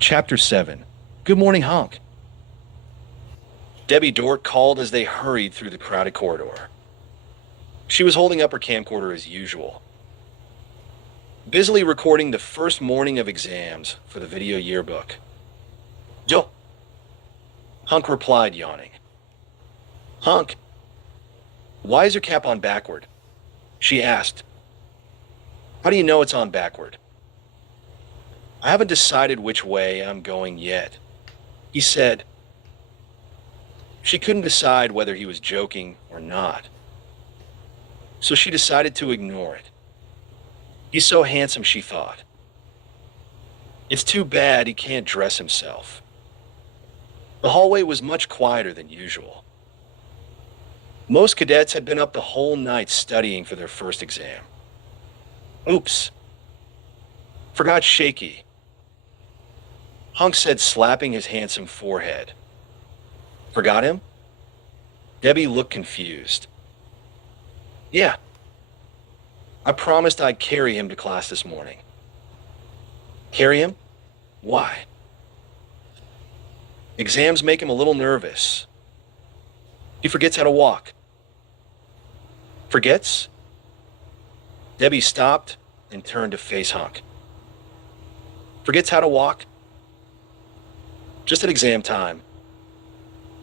Chapter 7. Good morning, Honk. Debbie Dork called as they hurried through the crowded corridor. She was holding up her camcorder as usual, busily recording the first morning of exams for the video yearbook. Yo! Honk replied, yawning. Honk, why is your cap on backward? She asked. How do you know it's on backward? I haven't decided which way I'm going yet, he said. She couldn't decide whether he was joking or not, so she decided to ignore it. He's so handsome, she thought. It's too bad he can't dress himself. The hallway was much quieter than usual. Most cadets had been up the whole night studying for their first exam. Oops. Forgot Shaky, Honk said, slapping his handsome forehead. Forgot him? Debbie looked confused. Yeah. I promised I'd carry him to class this morning. Carry him? Why? Exams make him a little nervous. He forgets how to walk. Forgets? Debbie stopped and turned to face Honk. Forgets how to walk? Just at exam time.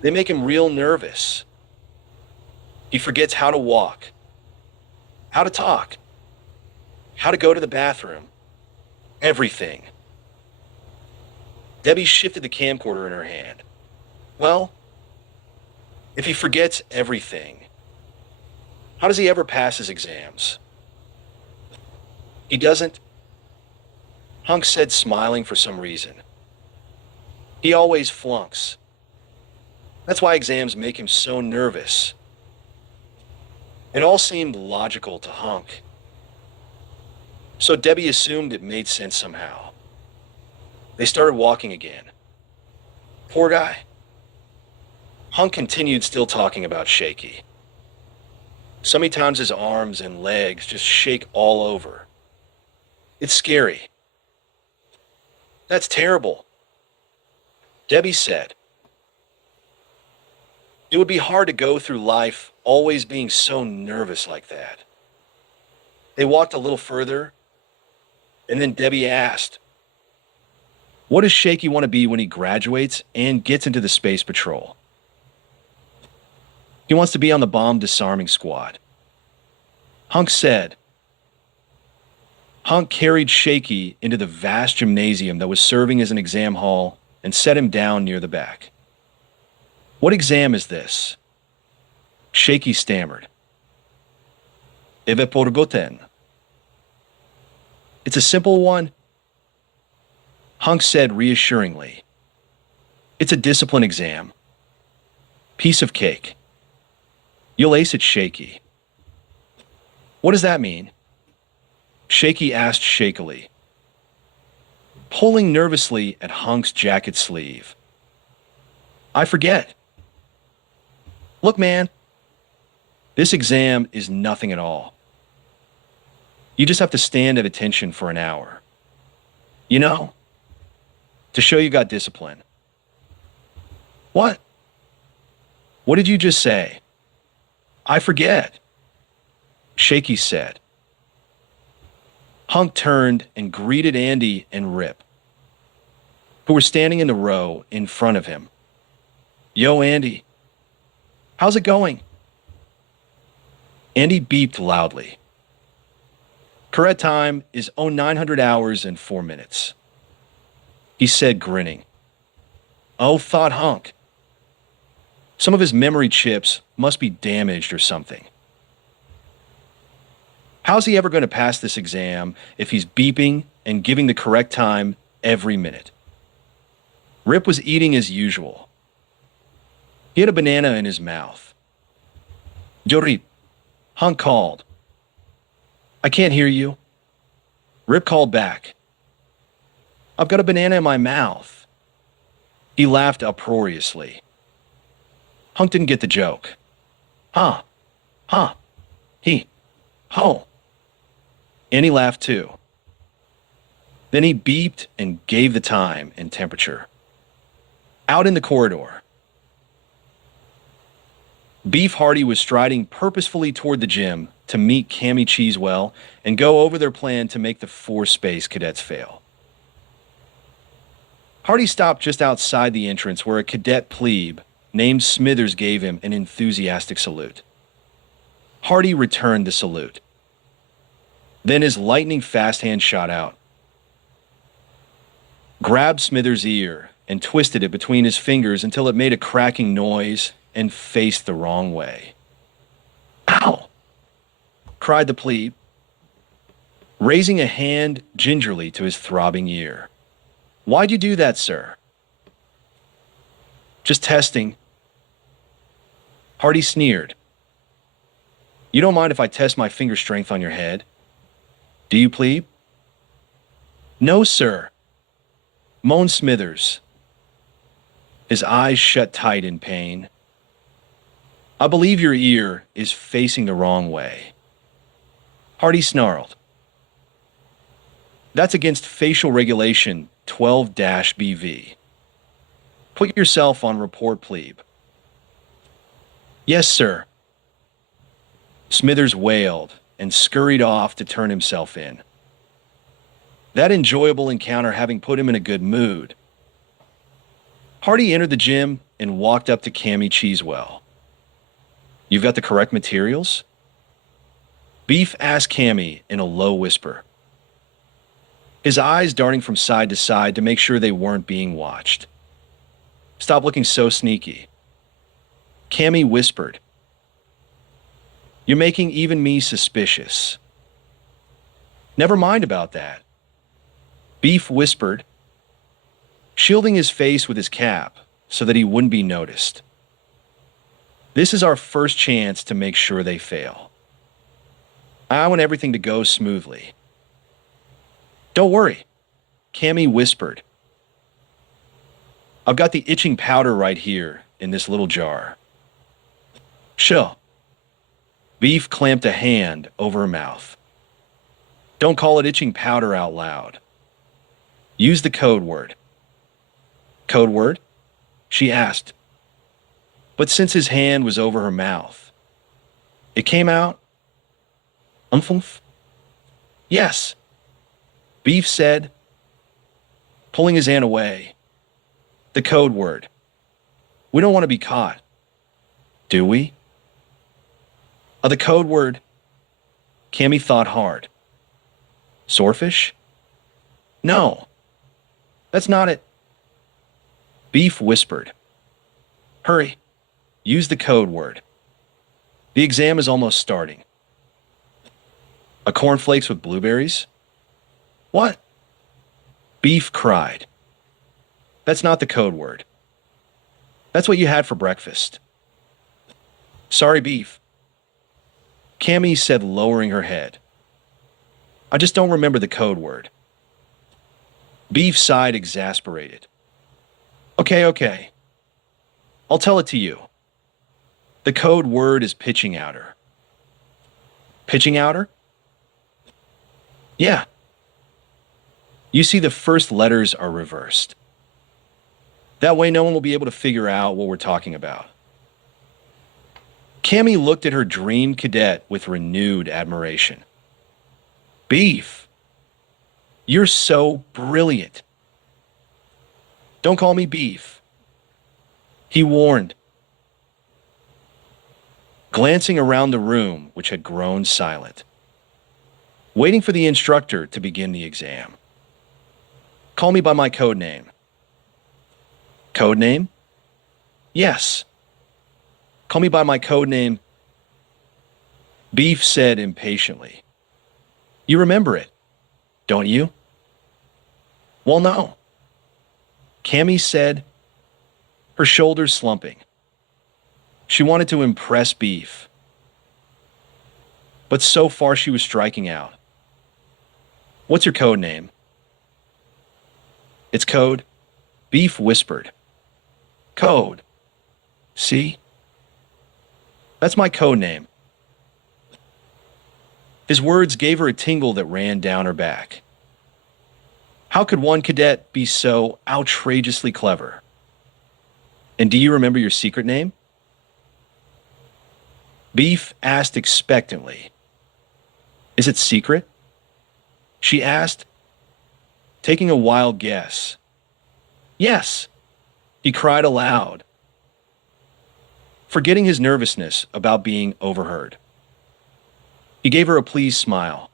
They make him real nervous. He forgets how to walk, how to talk, how to go to the bathroom, everything. Debbie shifted the camcorder in her hand. Well, if he forgets everything, how does he ever pass his exams? He doesn't, Honk said, smiling for some reason. He always flunks. That's why exams make him so nervous. It all seemed logical to Honk, so Debbie assumed it made sense somehow. They started walking again. Poor guy. Honk continued, still talking about Shaky. So many times his arms and legs just shake all over. It's scary. That's terrible, Debbie said. It would be hard to go through life always being so nervous like that. They walked a little further, and then Debbie asked, what does Shaky want to be when he graduates and gets into the Space Patrol? He wants to be on the bomb disarming squad, Honk said. Honk carried Shaky into the vast gymnasium that was serving as an exam hall and set him down near the back. What exam is this? Shaky stammered. Eveporgoten. It's a simple one, Honk said reassuringly. It's a discipline exam. Piece of cake. You'll ace it, Shaky. What does that mean? Shaky asked shakily, pulling nervously at Honk's jacket sleeve. I forget. Look, man, this exam is nothing at all. You just have to stand at attention for an hour. You know, to show you got discipline. What? What did you just say? I forget, Shaky said. Honk turned and greeted Andy and Rip, who were standing in the row in front of him. Yo, Andy. How's it going? Andy beeped loudly. Correct time is 0900 hours and 4 minutes, he said, grinning. Oh, thought Honk. Some of his memory chips must be damaged or something. How's he ever going to pass this exam if he's beeping and giving the correct time every minute? Rip was eating as usual. He had a banana in his mouth. Jorip, Honk called. I can't hear you. Rip called back. I've got a banana in my mouth. He laughed uproariously. Honk didn't get the joke. Huh. He. Ho. Annie laughed too. Then he beeped and gave the time and temperature. Out in the corridor, Beef Hardy was striding purposefully toward the gym to meet Cammy Cheesewell and go over their plan to make the 4-space cadets fail. Hardy stopped just outside the entrance where a cadet plebe named Smithers gave him an enthusiastic salute. Hardy returned the salute. Then his lightning-fast hand shot out, grabbed Smithers' ear, and twisted it between his fingers until it made a cracking noise and faced the wrong way. "Ow!" cried the plebe, raising a hand gingerly to his throbbing ear. "Why'd you do that, sir?" "Just testing." Hardy sneered. "You don't mind if I test my finger strength on your head? Do you, plebe?" "No, sir," moaned Smithers, his eyes shut tight in pain. "I believe your ear is facing the wrong way." Hardy snarled. "That's against facial regulation 12-BV. Put yourself on report, plebe." "Yes, sir." Smithers wailed and scurried off to turn himself in. That enjoyable encounter having put him in a good mood, Hardy entered the gym and walked up to Cammy Cheesewell. "You've got the correct materials?" Beef asked Cammy in a low whisper, his eyes darting from side to side to make sure they weren't being watched. "Stop looking so sneaky." Cammy whispered, "You're making even me suspicious." "Never mind about that." Beef whispered, shielding his face with his cap so that he wouldn't be noticed. "This is our first chance to make sure they fail. I want everything to go smoothly." "Don't worry," Cammy whispered. "I've got the itching powder right here in this little jar." "Sure." Beef clamped a hand over her mouth. "Don't call it itching powder out loud. Use the code word." "Code word?" she asked. But since his hand was over her mouth, it came out, "Umph." "Yes," Beef said, pulling his hand away. "The code word. We don't want to be caught, do we?" The code word." Cammy thought hard. "Swordfish?" "No, that's not it." Beef whispered, "Hurry, use the code word. The exam is almost starting." "A cornflakes with blueberries?" "What?" Beef cried. "That's not the code word. That's what you had for breakfast." "Sorry, Beef," Cammy said, lowering her head. "I just don't remember the code word." Beef sighed, exasperated. Okay. I'll tell it to you. The code word is pitching outer." "Pitching outer?" "Yeah. You see, the first letters are reversed. That way no one will be able to figure out what we're talking about." Cammy looked at her dream cadet with renewed admiration. "Beef, you're so brilliant." "Don't call me Beef," he warned, glancing around the room, which had grown silent, waiting for the instructor to begin the exam. "Call me by my code name." "Code name?" "Yes. Call me by my code name," Beef said impatiently. "You remember it, don't you?" "Well, no," Cammy said, her shoulders slumping. She wanted to impress Beef, but so far she was striking out. "What's your code name?" "It's code," Beef whispered. "Code. See? That's my code name." His words gave her a tingle that ran down her back. How could one cadet be so outrageously clever? And do you remember your secret name? Beef asked expectantly. Is it secret? She asked, taking a wild guess. Yes, he cried aloud, forgetting his nervousness about being overheard. He gave her a pleased smile.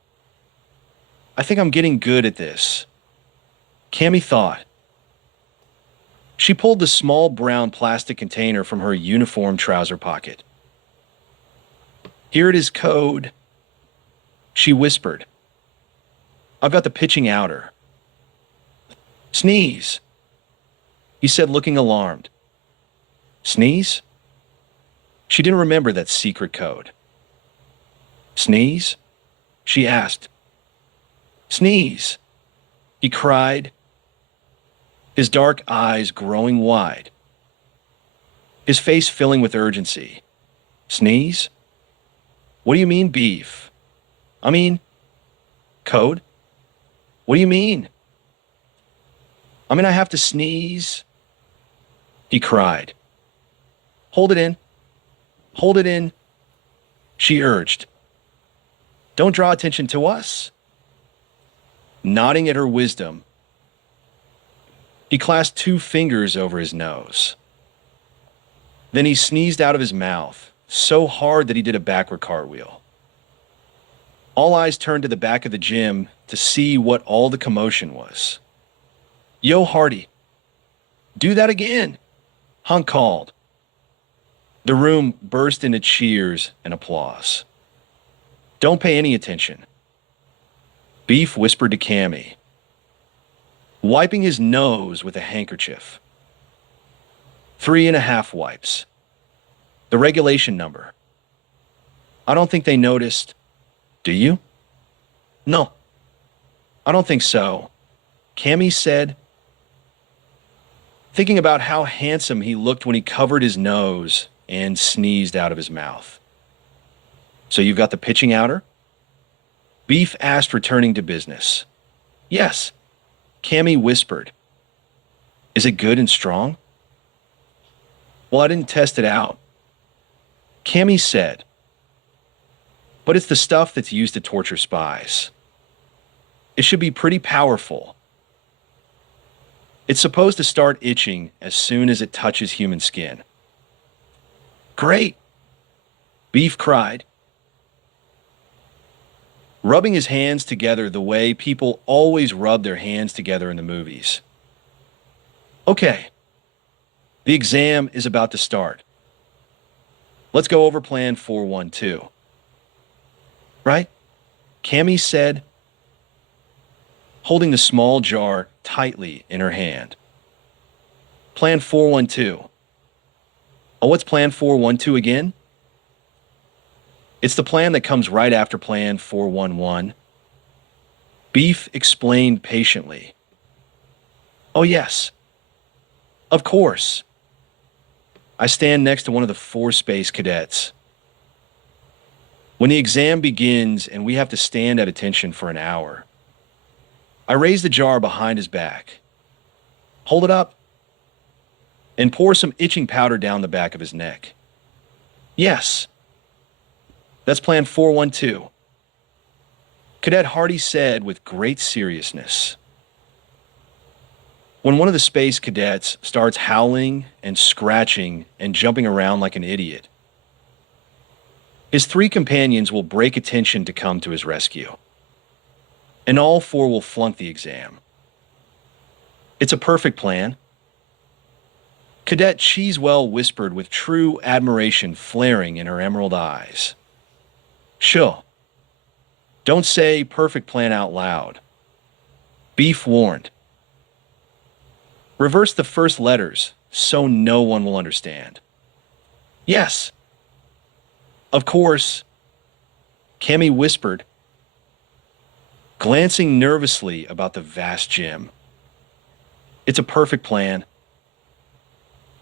I think I'm getting good at this, Cammy thought. She pulled the small brown plastic container from her uniform trouser pocket. Here it is, code, she whispered. I've got the pitching outer. Sneeze, he said, looking alarmed. Sneeze? She didn't remember that secret code. Sneeze? She asked. Sneeze, he cried, his dark eyes growing wide, his face filling with urgency. Sneeze? What do you mean, Beef? I mean, code? What do you mean? I mean, I have to sneeze, he cried. Hold it in. Hold it in, she urged. Don't draw attention to us. Nodding at her wisdom, he clasped 2 fingers over his nose. Then he sneezed out of his mouth, so hard that he did a backward cartwheel. All eyes turned to the back of the gym to see what all the commotion was. Yo, Hardy, do that again, Hunk called. The room burst into cheers and applause. Don't pay any attention, Beef whispered to Cammy, wiping his nose with a handkerchief. 3.5 wipes. The regulation number. I don't think they noticed. Do you? No. I don't think so, Cammy said, thinking about how handsome he looked when he covered his nose and sneezed out of his mouth. So you've got the pitching outer? Beef asked, returning to business. Yes, Cammy whispered. Is it good and strong? Well, I didn't test it out, Cammy said. But it's the stuff that's used to torture spies. It should be pretty powerful. It's supposed to start itching as soon as it touches human skin. Great, Beef cried, rubbing his hands together the way people always rub their hands together in the movies. Okay, the exam is about to start. Let's go over Plan 412. Right? Cammy said, holding the small jar tightly in her hand. Plan 412. Oh, what's Plan 412 again? It's the plan that comes right after Plan 411. Beef explained patiently. Oh, yes. Of course. I stand next to one of the 4 space cadets. When the exam begins and we have to stand at attention for an hour, I raise the jar behind his back, hold it up, and pour some itching powder down the back of his neck. Yes, that's Plan 412. Cadet Hardy said with great seriousness. When one of the space cadets starts howling and scratching and jumping around like an idiot, his 3 companions will break attention to come to his rescue, and all 4 will flunk the exam. It's a perfect plan. Cadet Cheesewell whispered with true admiration flaring in her emerald eyes. Sure. Don't say perfect plan out loud, Beef warned. Reverse the first letters so no one will understand. Yes. Of course, Cammy whispered, glancing nervously about the vast gym. It's a perfect plan.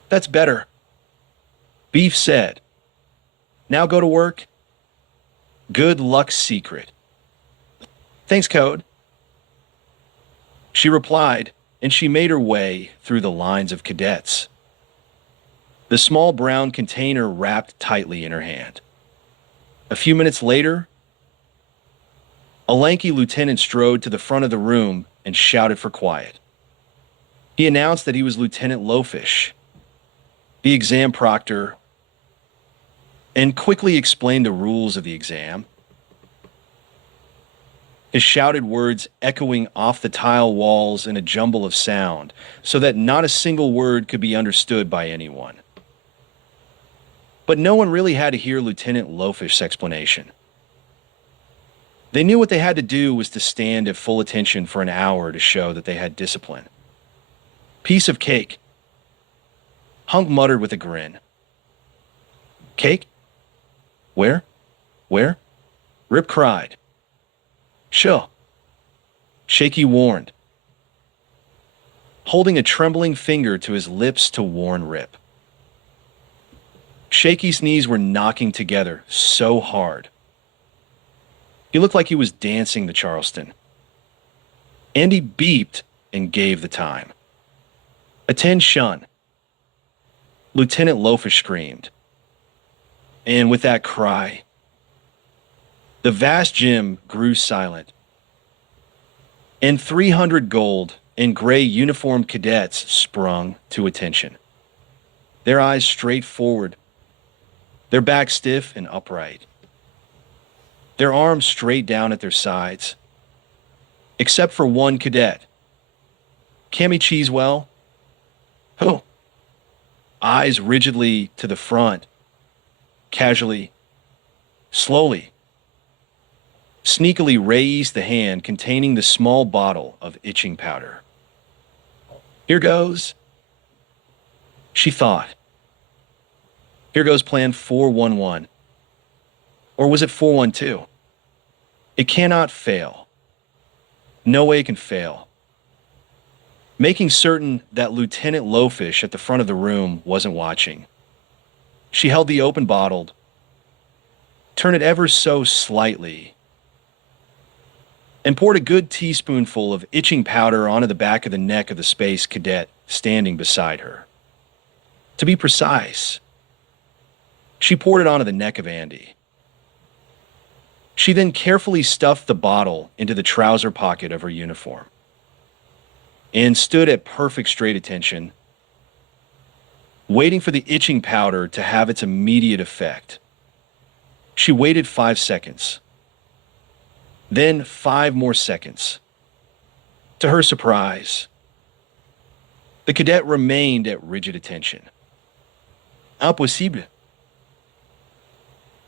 That's better, Beef said. Now go to work. Good luck, secret. Thanks, Code. She replied, and she made her way through the lines of cadets, the small brown container wrapped tightly in her hand. A few minutes later, a lanky lieutenant strode to the front of the room and shouted for quiet. He announced that he was Lieutenant Lofish, the exam proctor, and quickly explained the rules of the exam. His shouted words echoing off the tile walls in a jumble of sound, so that not a single word could be understood by anyone. But no one really had to hear Lieutenant Lofish's explanation. They knew what they had to do was to stand at full attention for an hour to show that they had discipline. Piece of cake. Hunk muttered with a grin. Cake? Where? Where? Rip cried. Sure. Shaky warned, holding a trembling finger to his lips to warn Rip. Shaky's knees were knocking together so hard. He looked like he was dancing the Charleston. Andy beeped and gave the time. Attention. Lieutenant Lofish screamed. And with that cry, the vast gym grew silent. And 300 gold and gray uniformed cadets sprung to attention. Their eyes straight forward, their backs stiff and upright, their arms straight down at their sides, except for one cadet, Cammy Cheesewell, who, eyes rigidly to the front, casually, slowly, sneakily raised the hand containing the small bottle of itching powder. Here goes, she thought. Here goes plan 411. Or was it 412? It cannot fail. No way it can fail. Making certain that Lieutenant Lofish at the front of the room wasn't watching, she held the open bottle, turned it ever so slightly, and poured a good teaspoonful of itching powder onto the back of the neck of the space cadet standing beside her. To be precise, she poured it onto the neck of Andy. She then carefully stuffed the bottle into the trouser pocket of her uniform and stood at perfect straight attention, waiting for the itching powder to have its immediate effect. She waited 5 seconds, then 5 more seconds. To her surprise, the cadet remained at rigid attention. Impossible.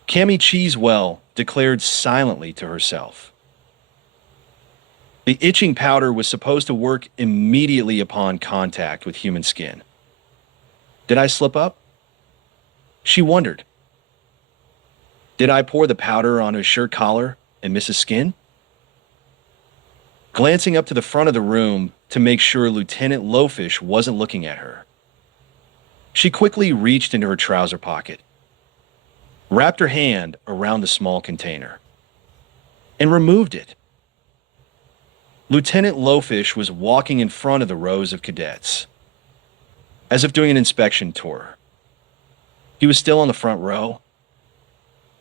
Cammy Cheesewell declared silently to herself. The itching powder was supposed to work immediately upon contact with human skin. Did I slip up? She wondered. Did I pour the powder on his shirt collar and miss his skin? Glancing up to the front of the room to make sure Lieutenant Lofish wasn't looking at her, she quickly reached into her trouser pocket, wrapped her hand around the small container, and removed it. Lieutenant Lofish was walking in front of the rows of cadets, as if doing an inspection tour. He was still on the front row,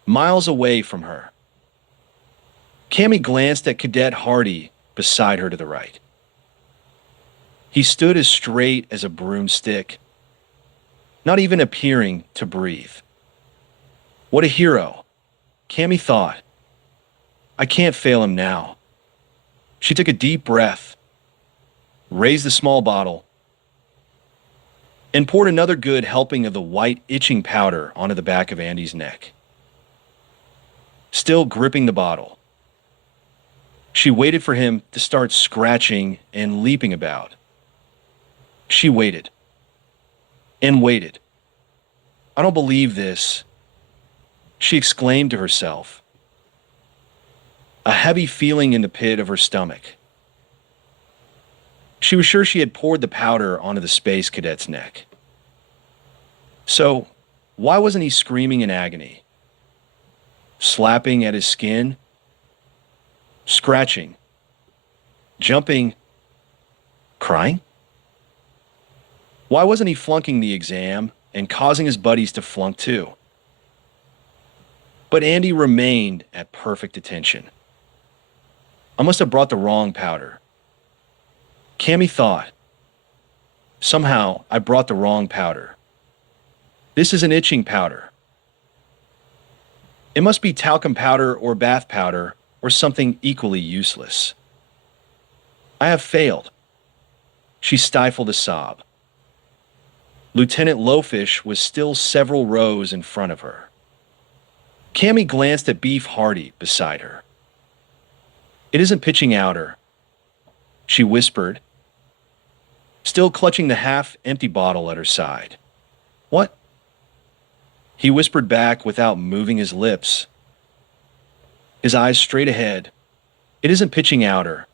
miles away from her. Cammy glanced at Cadet Hardy beside her to the right. He stood as straight as a broomstick, not even appearing to breathe. What a hero, Cammy thought. I can't fail him now. She took a deep breath, raised the small bottle, and poured another good helping of the white itching powder onto the back of Andy's neck. Still gripping the bottle, she waited for him to start scratching and leaping about. She waited and waited. I don't believe this, she exclaimed to herself, a heavy feeling in the pit of her stomach. She was sure she had poured the powder onto the space cadet's neck. So, why wasn't he screaming in agony? Slapping at his skin, scratching, jumping, Crying? Why wasn't he flunking the exam and causing his buddies to flunk too? But Andy remained at perfect attention. I must have brought the wrong powder. Cammy thought. Somehow, I brought the wrong powder. This is an itching powder. It must be talcum powder or bath powder or something equally useless. I have failed. She stifled a sob. Lieutenant Lowfish was still several rows in front of her. Cammy glanced at Beef Hardy beside her. It isn't pitching outer, she whispered, still clutching the half-empty bottle at her side. What? He whispered back without moving his lips. His eyes straight ahead. It isn't pitching outer.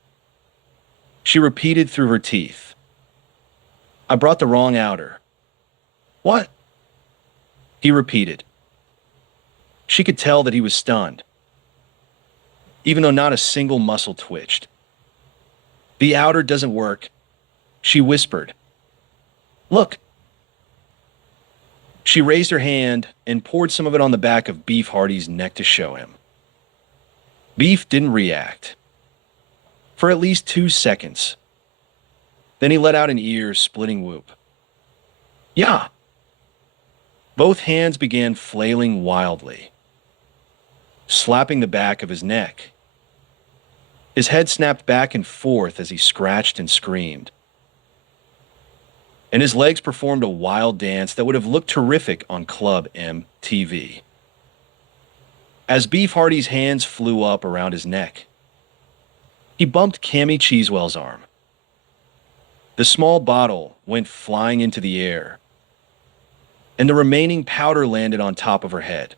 She repeated through her teeth. I brought the wrong outer. What? He repeated. She could tell that he was stunned, even though not a single muscle twitched. The outer doesn't work, she whispered. Look. She raised her hand and poured some of it on the back of Beef Hardy's neck to show him. Beef didn't react. For at least 2 seconds. Then he let out an ear-splitting whoop. Yeah. Both hands began flailing wildly, slapping the back of his neck. His head snapped back and forth as he scratched and screamed. And his legs performed a wild dance that would have looked terrific on Club MTV. As Beef Hardy's hands flew up around his neck, he bumped Cammy Cheesewell's arm. The small bottle went flying into the air, and the remaining powder landed on top of her head.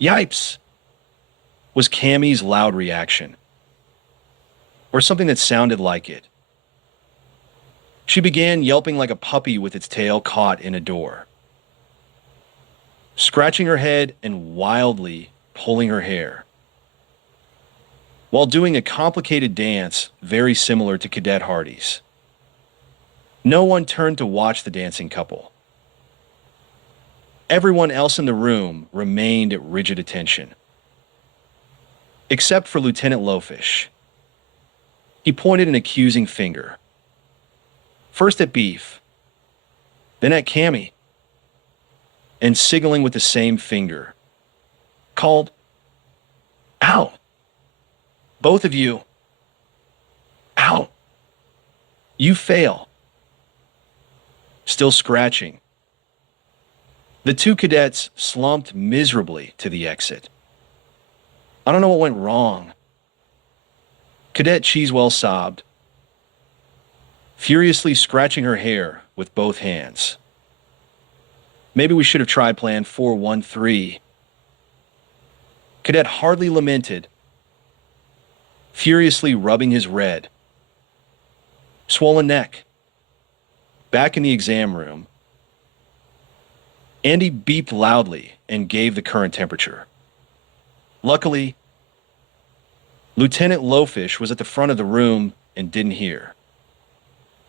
Yipes! Was Cammy's loud reaction, or something that sounded like it. She began yelping like a puppy with its tail caught in a door, scratching her head and wildly pulling her hair, while doing a complicated dance very similar to Cadet Hardy's. No one turned to watch the dancing couple. Everyone else in the room remained at rigid attention, except for Lieutenant Lowfish. He pointed an accusing finger, first at Beef, then at Cammy, and signaling with the same finger, called, Out! Both of you, out! You fail. Still scratching. The 2 cadets slumped miserably to the exit. I don't know what went wrong. Cadet Cheesewell sobbed, furiously scratching her hair with both hands. Maybe we should have tried Plan 413. Cadet Hardly lamented, furiously rubbing his red, swollen neck. Back in the exam room, Andy beeped loudly and gave the current temperature. Luckily, Lieutenant Lowfish was at the front of the room and didn't hear.